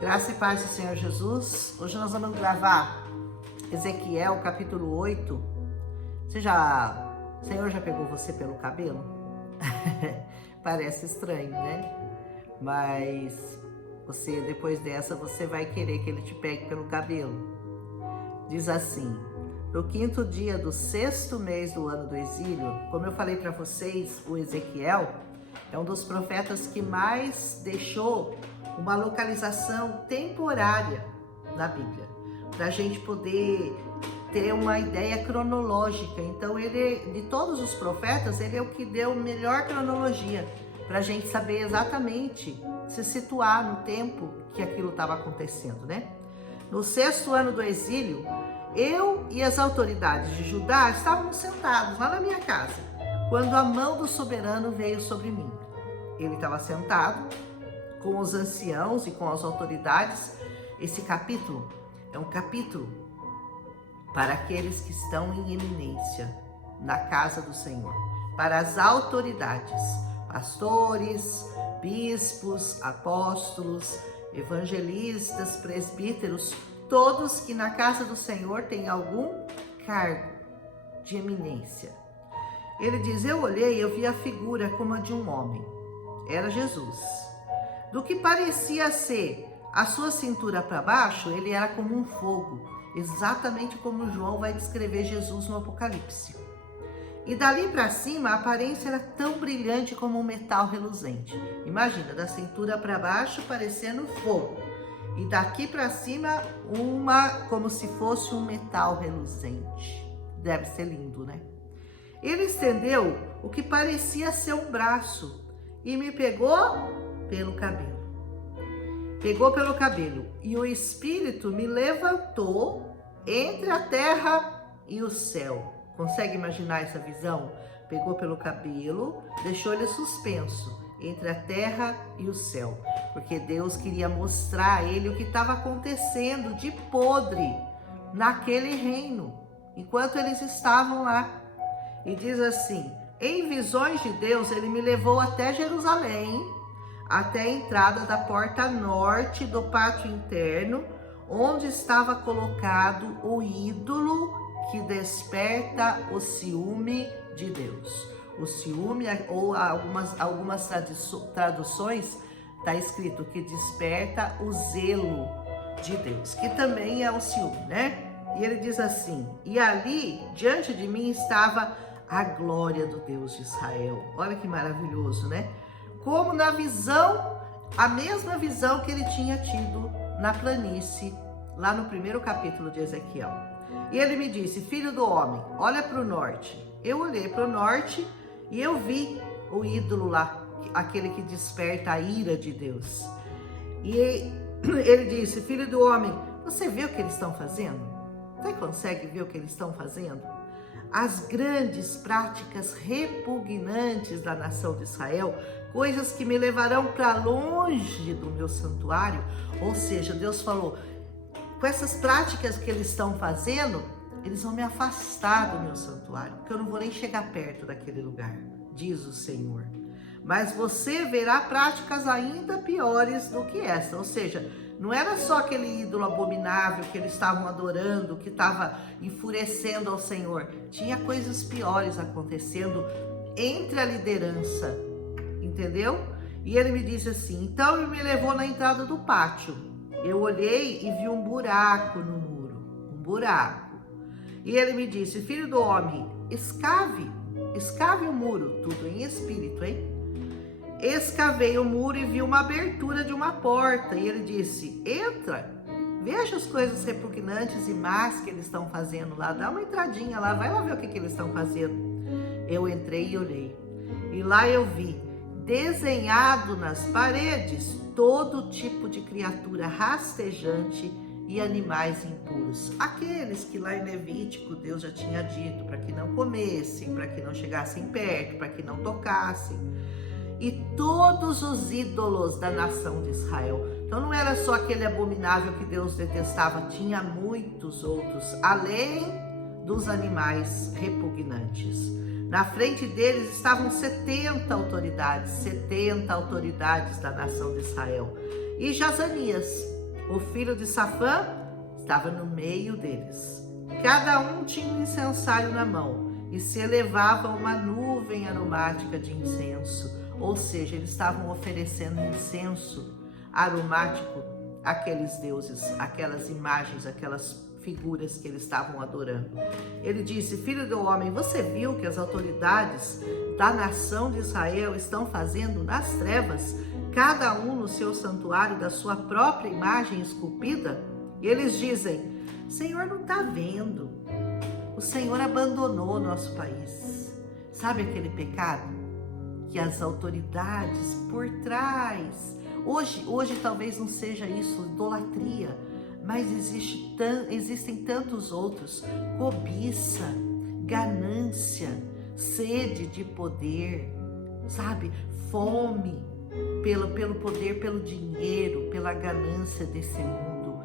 Graça e paz do Senhor Jesus. Hoje nós vamos gravar Ezequiel capítulo 8. O Senhor já pegou você pelo cabelo? Parece estranho, né? Mas depois dessa, você vai querer que ele te pegue pelo cabelo. Diz assim: no 5º dia do 6º mês do ano do exílio, como eu falei para vocês, o Ezequiel é um dos profetas que mais deixou uma localização temporária na Bíblia, para a gente poder ter uma ideia cronológica. Então, de todos os profetas, ele é o que deu melhor cronologia, para a gente saber exatamente se situar no tempo que aquilo estava acontecendo, né? No 6º ano do exílio, eu e as autoridades de Judá estávamos sentados lá na minha casa, quando a mão do soberano veio sobre mim. Ele estava sentado com os anciãos e com as autoridades. Esse capítulo é um capítulo para aqueles que estão em eminência na casa do Senhor, para as autoridades, pastores, bispos, apóstolos, evangelistas, presbíteros, todos que na casa do Senhor têm algum cargo de eminência. Ele diz: eu olhei e eu vi a figura como a de um homem. Era Jesus. Do que parecia ser a sua cintura para baixo, ele era como um fogo, exatamente como João vai descrever Jesus no Apocalipse. E dali para cima, a aparência era tão brilhante como um metal reluzente. Imagina, da cintura para baixo parecendo fogo, e daqui para cima como se fosse um metal reluzente. Deve ser lindo, né? Ele estendeu o que parecia ser um braço e me pegou pelo cabelo. Pegou pelo cabelo, e o Espírito me levantou entre a terra e o céu. Consegue imaginar essa visão? Pegou pelo cabelo, deixou ele suspenso entre a terra e o céu, porque Deus queria mostrar a ele o que estava acontecendo de podre naquele reino, enquanto eles estavam lá. E diz assim: em visões de Deus, ele me levou até Jerusalém, até a entrada da porta norte do pátio interno, onde estava colocado o ídolo que desperta o ciúme de Deus. O ciúme, ou algumas traduções, está escrito que desperta o zelo de Deus, que também é o ciúme, né? E ele diz assim: e ali, diante de mim, estava a glória do Deus de Israel. Olha que maravilhoso, né? Como na visão, a mesma visão que ele tinha tido na planície, lá no 1º capítulo de Ezequiel. E ele me disse: filho do homem, olha para o norte. Eu olhei para o norte e eu vi o ídolo lá, aquele que desperta a ira de Deus. E ele disse: filho do homem, você vê o que eles estão fazendo? Você consegue ver o que eles estão fazendo? As grandes práticas repugnantes da nação de Israel, coisas que me levarão para longe do meu santuário. Ou seja, Deus falou: com essas práticas que eles estão fazendo, eles vão me afastar do meu santuário, porque eu não vou nem chegar perto daquele lugar, diz o Senhor. Mas você verá práticas ainda piores do que essa. Ou seja, não era só aquele ídolo abominável que eles estavam adorando, que estava enfurecendo ao Senhor. Tinha coisas piores acontecendo entre a liderança, entendeu? E ele me disse assim: então ele me levou na entrada do pátio. Eu olhei e vi um buraco no muro, um buraco. E ele me disse: filho do homem, escave o muro, tudo em espírito, hein? Escavei o muro e vi uma abertura de uma porta. E ele disse: entra, veja as coisas repugnantes e más que eles estão fazendo lá. Dá uma entradinha lá, vai lá ver o que eles estão fazendo. Eu entrei e olhei. E lá eu vi, desenhado nas paredes, todo tipo de criatura rastejante e animais impuros. Aqueles que lá em Levítico Deus já tinha dito para que não comessem, para que não chegassem perto, para que não tocassem. E todos os ídolos da nação de Israel. Então não era só aquele abominável que Deus detestava, tinha muitos outros, além dos animais repugnantes. Na frente deles estavam 70 autoridades da nação de Israel. E Jazanias, O filho de Safã estava no meio deles. Cada um tinha um incensário na mão e se elevava uma nuvem aromática de incenso. Ou seja, eles estavam oferecendo incenso aromático àqueles deuses, aquelas imagens, aquelas figuras que eles estavam adorando. Ele disse: filho do homem, você viu que as autoridades da nação de Israel estão fazendo nas trevas, cada um no seu santuário da sua própria imagem esculpida? E eles dizem: o Senhor não está vendo, o Senhor abandonou o nosso país. Sabe aquele pecado que as autoridades por trás, hoje talvez não seja isso, idolatria, mas existem tantos outros: cobiça, ganância, sede de poder, sabe? Fome pelo poder, pelo dinheiro, pela ganância desse mundo.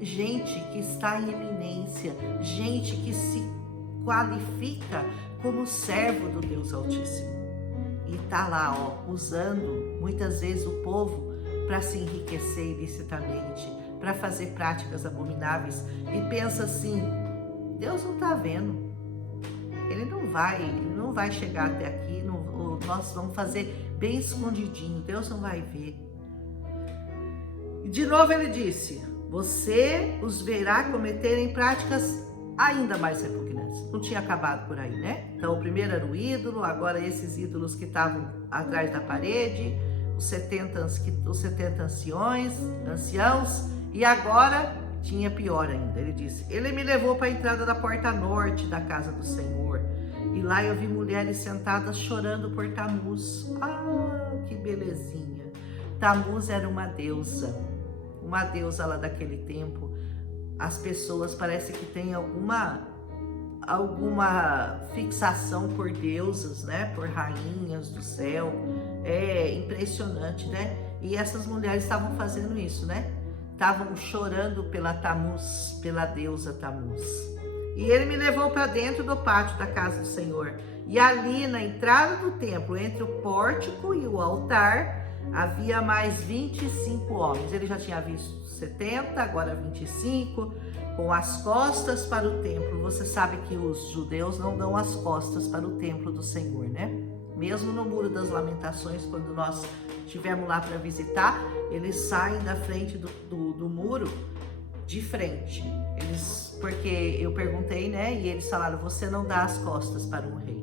Gente que está em eminência, gente que se qualifica como servo do Deus Altíssimo. E tá lá, usando muitas vezes o povo para se enriquecer ilicitamente, para fazer práticas abomináveis, e pensa assim: Deus não está vendo, Ele não vai chegar até aqui, nós vamos fazer bem escondidinho, Deus não vai ver. E de novo ele disse: você os verá cometerem práticas ainda mais repugnantes. Não tinha acabado por aí, né? Então o primeiro era o ídolo, agora esses ídolos que estavam atrás da parede, os 70 anciãos, e agora tinha pior ainda. Ele disse: ele me levou para a entrada da porta norte da casa do Senhor, e lá eu vi mulheres sentadas chorando por Tamuz. Ah, que belezinha! Tamuz era uma deusa lá daquele tempo. As pessoas parece que têm alguma fixação por deusas, né? Por rainhas do céu. É impressionante, né? E essas mulheres estavam fazendo isso, né? Estavam chorando pela Tamuz, pela deusa Tamuz. E ele me levou para dentro do pátio da casa do Senhor. E ali na entrada do templo, entre o pórtico e o altar, havia mais 25 homens. Ele já tinha visto 70, agora 25, com as costas para o templo. Você sabe que os judeus não dão as costas para o templo do Senhor, né? Mesmo no Muro das Lamentações, quando nós estivermos lá para visitar, eles saem da frente do muro de frente. Porque eu perguntei, né? E eles falaram: você não dá as costas para um rei.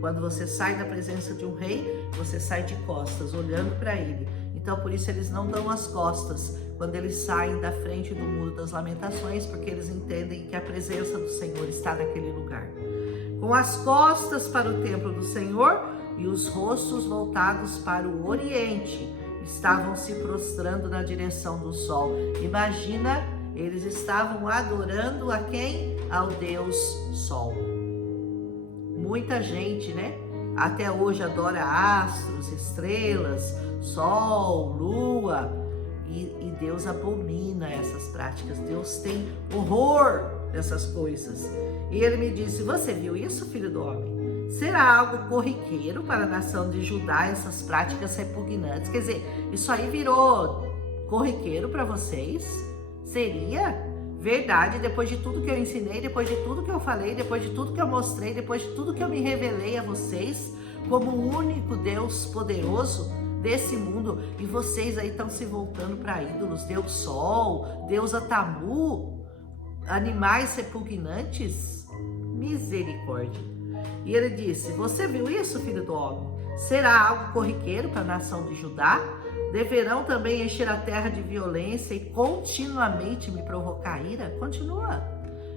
Quando você sai da presença de um rei, você sai de costas, olhando para ele. Então, por isso eles não dão as costas quando eles saem da frente do Muro das Lamentações, porque eles entendem que a presença do Senhor está naquele lugar. Com as costas para o templo do Senhor e os rostos voltados para o oriente, estavam se prostrando na direção do sol. Imagina, eles estavam adorando a quem? Ao Deus Sol. Muita gente, né? Até hoje adora astros, estrelas, sol, lua, e Deus abomina essas práticas. Deus tem horror dessas coisas. E ele me disse: você viu isso, filho do homem? Será algo corriqueiro para a nação de Judá essas práticas repugnantes? Quer dizer, isso aí virou corriqueiro para vocês? Seria verdade, depois de tudo que eu ensinei, depois de tudo que eu falei, depois de tudo que eu mostrei, depois de tudo que eu me revelei a vocês como o único Deus poderoso desse mundo, e vocês aí estão se voltando para ídolos, Deus Sol, deusa Tamu, animais repugnantes? Misericórdia. E ele disse: você viu isso, filho do homem? Será algo corriqueiro para a nação de Judá? Deverão também encher a terra de violência e continuamente me provocar ira? Continua.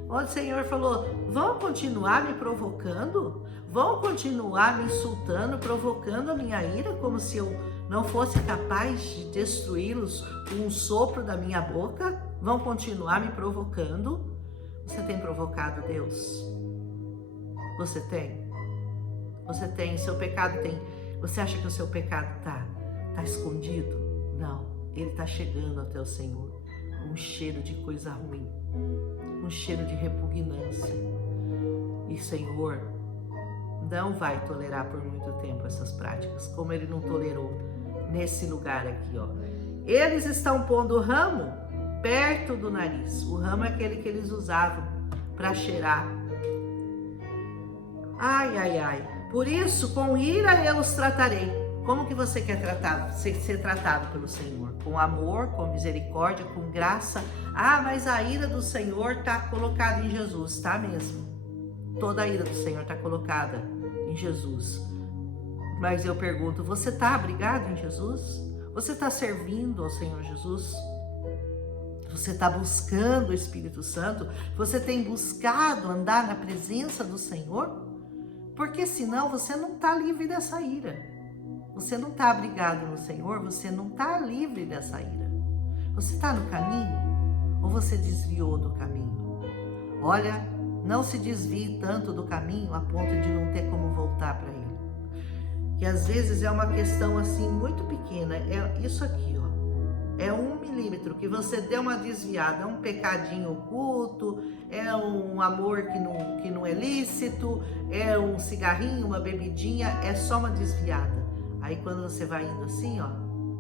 O Senhor falou: vão continuar me provocando? Vão continuar me insultando, provocando a minha ira, como se eu não fosse capaz de destruí-los com um sopro da minha boca? Vão continuar me provocando? Você tem provocado Deus? Você tem? Você tem? Seu pecado tem? Você acha que o seu pecado está escondido? Não, ele está chegando até o Senhor. Um cheiro de coisa ruim, um cheiro de repugnância. E Senhor não vai tolerar por muito tempo essas práticas, como ele não tolerou nesse lugar aqui, ó. Eles estão pondo ramo perto do nariz. O ramo é aquele que eles usavam para cheirar. Ai, ai, ai. Por isso, com ira eu os tratarei. Como que você quer ser tratado pelo Senhor? Com amor, com misericórdia, com graça. Ah, mas a ira do Senhor está colocada em Jesus. Está mesmo. Toda a ira do Senhor está colocada em Jesus. Mas eu pergunto, você está abrigado em Jesus? Você está servindo ao Senhor Jesus? Você está buscando o Espírito Santo? Você tem buscado andar na presença do Senhor? Porque senão você não está livre dessa ira. Você não está abrigado no Senhor, você não está livre dessa ira. Você está no caminho ou você desviou do caminho? Olha, não se desvie tanto do caminho a ponto de não ter como voltar para ele. Que às vezes é uma questão assim muito pequena, é isso aqui, ó. É 1 milímetro que você deu uma desviada, é um pecadinho oculto, é um amor que não é lícito, é um cigarrinho, uma bebidinha, é só uma desviada. Aí quando você vai indo assim, ó,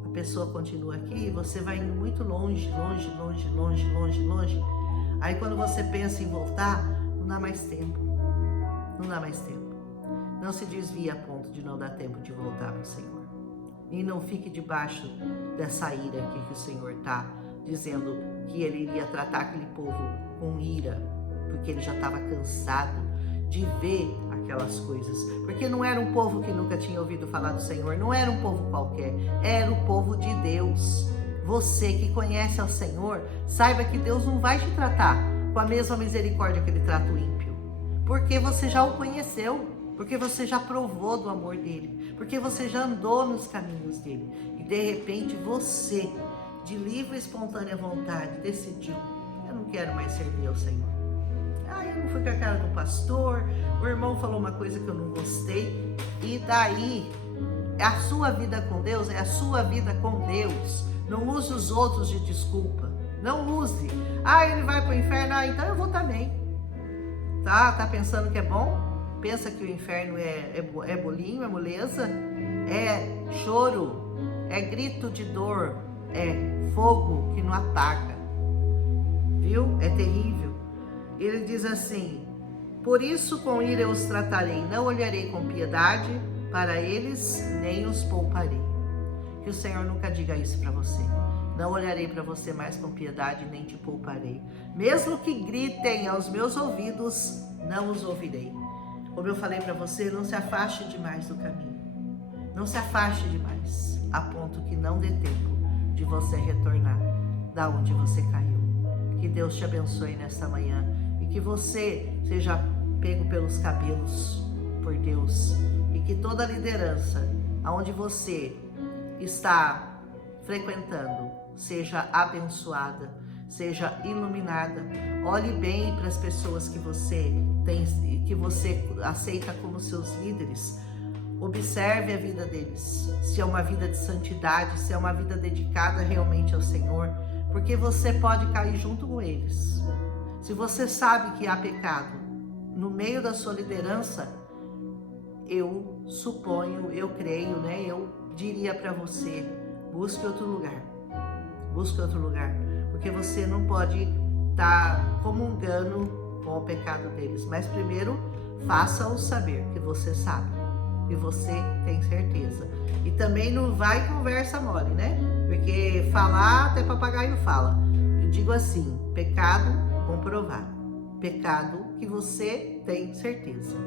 a pessoa continua aqui e você vai indo muito longe, longe, longe, longe, longe, longe. Aí quando você pensa em voltar, não dá mais tempo. Não dá mais tempo. Não se desvie a ponto de não dar tempo de voltar para o Senhor. E não fique debaixo dessa ira aqui que o Senhor está dizendo que ele iria tratar aquele povo com ira, porque ele já estava cansado de ver aquelas coisas. Porque não era um povo que nunca tinha ouvido falar do Senhor, não era um povo qualquer, era o povo de Deus. Você que conhece ao Senhor, saiba que Deus não vai te tratar com a mesma misericórdia que ele trata o ímpio, porque você já o conheceu, porque você já provou do amor dele, porque você já andou nos caminhos dele, e de repente você, de livre e espontânea vontade, decidiu, eu não quero mais servir ao Senhor. Eu não fui com a cara do pastor, o irmão falou uma coisa que eu não gostei, e daí, a sua vida com Deus é a sua vida com Deus. Não use os outros de desculpa, não use. Ele vai para o inferno, então eu vou também. Tá pensando que é bom? Pensa que o inferno é bolinho, é moleza? É choro, é grito de dor, é fogo que não apaga. Viu? É terrível. Ele diz assim, por isso com ira eu os tratarei, não olharei com piedade para eles, nem os pouparei. Que o Senhor nunca diga isso para você. Não olharei para você mais com piedade, nem te pouparei. Mesmo que gritem aos meus ouvidos, não os ouvirei. Como eu falei para você, não se afaste demais do caminho. Não se afaste demais, a ponto que não dê tempo de você retornar da onde você caiu. Que Deus te abençoe nesta manhã e que você seja pego pelos cabelos por Deus e que toda a liderança aonde você está frequentando seja abençoada, seja iluminada. Olhe bem para as pessoas que você aceita como seus líderes. Observe a vida deles, se é uma vida de santidade, se é uma vida dedicada realmente ao Senhor, porque você pode cair junto com eles. Se você sabe que há pecado no meio da sua liderança, eu suponho, eu creio, eu diria para você, busque outro lugar, porque você não pode estar comungando com o pecado deles, mas primeiro faça-os saber que você sabe, que você tem certeza, e também não vai conversa mole, porque falar até papagaio fala. Eu digo assim, pecado comprovado, pecado que você tem certeza.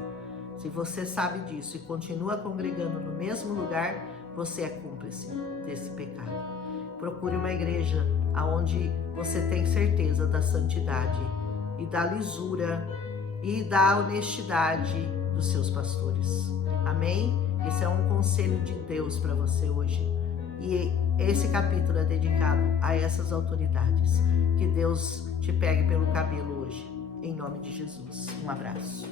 Se você sabe disso e continua congregando no mesmo lugar, você é cúmplice desse pecado. Procure uma igreja onde você tem certeza da santidade e da lisura e da honestidade dos seus pastores. Amém? Esse é um conselho de Deus para você hoje. E esse capítulo é dedicado a essas autoridades. Que Deus te pegue pelo cabelo hoje. Em nome de Jesus. Um abraço.